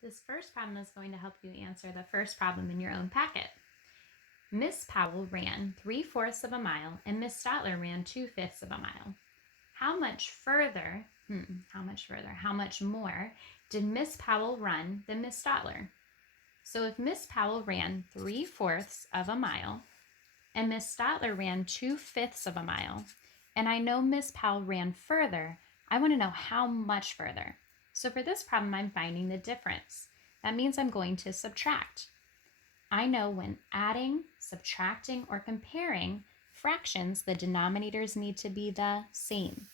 This first problem is going to help you answer the first problem in your own packet. Miss Powell ran 3/4 of a mile and Miss Stotler ran 2/5 of a mile. How much more did Miss Powell run than Miss Stotler? So if Miss Powell ran 3/4 of a mile and Miss Stotler ran 2/5 of a mile, and I know Miss Powell ran further, I want to know how much further. So for this problem, I'm finding the difference. That means I'm going to subtract. I know when adding, subtracting, or comparing fractions, the denominators need to be the same.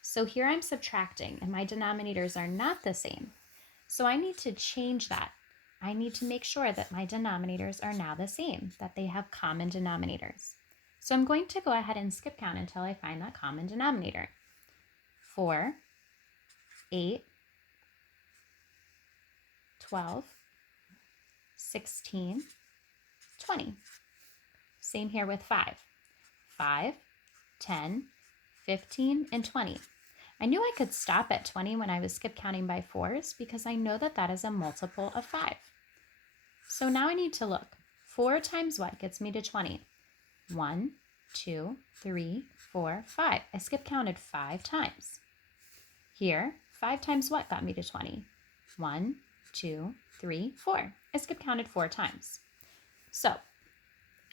So here I'm subtracting, and my denominators are not the same. So I need to change that. I need to make sure that my denominators are now the same, that they have common denominators. So I'm going to go ahead and skip count until I find that common denominator. 4, 8, 12, 16, 20. Same here with 5. 5, 10, 15, and 20. I knew I could stop at 20 when I was skip counting by 4s because I know that that is a multiple of 5. So now I need to look. 4 times what gets me to 20? 1, 2, 3, 4, 5. I skip counted 5 times. Here, 5 times what got me to 20? 1, 2, 3, 4. I skip counted 4 times. So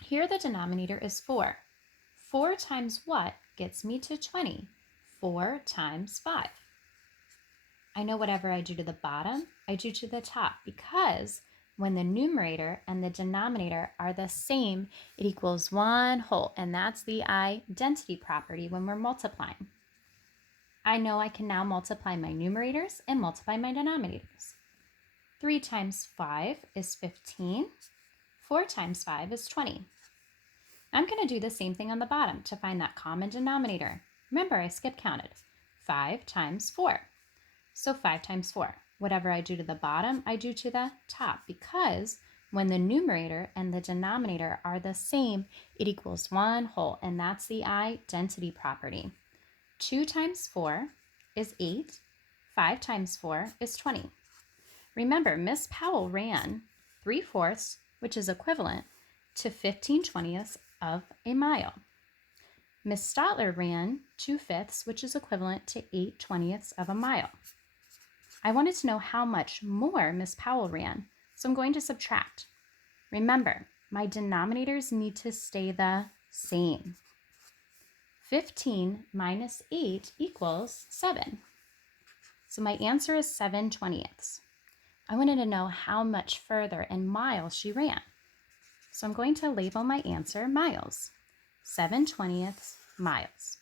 here the denominator is 4. 4 times what gets me to 20? 4 times 5. I know whatever I do to the bottom, I do to the top, because when the numerator and the denominator are the same, it equals one whole, and that's the identity property when we're multiplying. I know I can now multiply my numerators and multiply my denominators. 3 times 5 is 15. 4 times 5 is 20. I'm going to do the same thing on the bottom to find that common denominator. Remember, I skip counted. 5 times 4. So 5 times 4. Whatever I do to the bottom, I do to the top, because when the numerator and the denominator are the same, it equals one whole, and that's the identity property. 2 times 4 is 8. 5 times 4 is 20. Remember, Miss Powell ran 3/4, which is equivalent to 15/20 of a mile. Miss Stotler ran 2/5, which is equivalent to 8/20 of a mile. I wanted to know how much more Miss Powell ran, so I'm going to subtract. Remember, my denominators need to stay the same. 15 minus 8 equals 7. So my answer is 7/20. I wanted to know how much further in miles she ran. So I'm going to label my answer miles. 7/20 miles.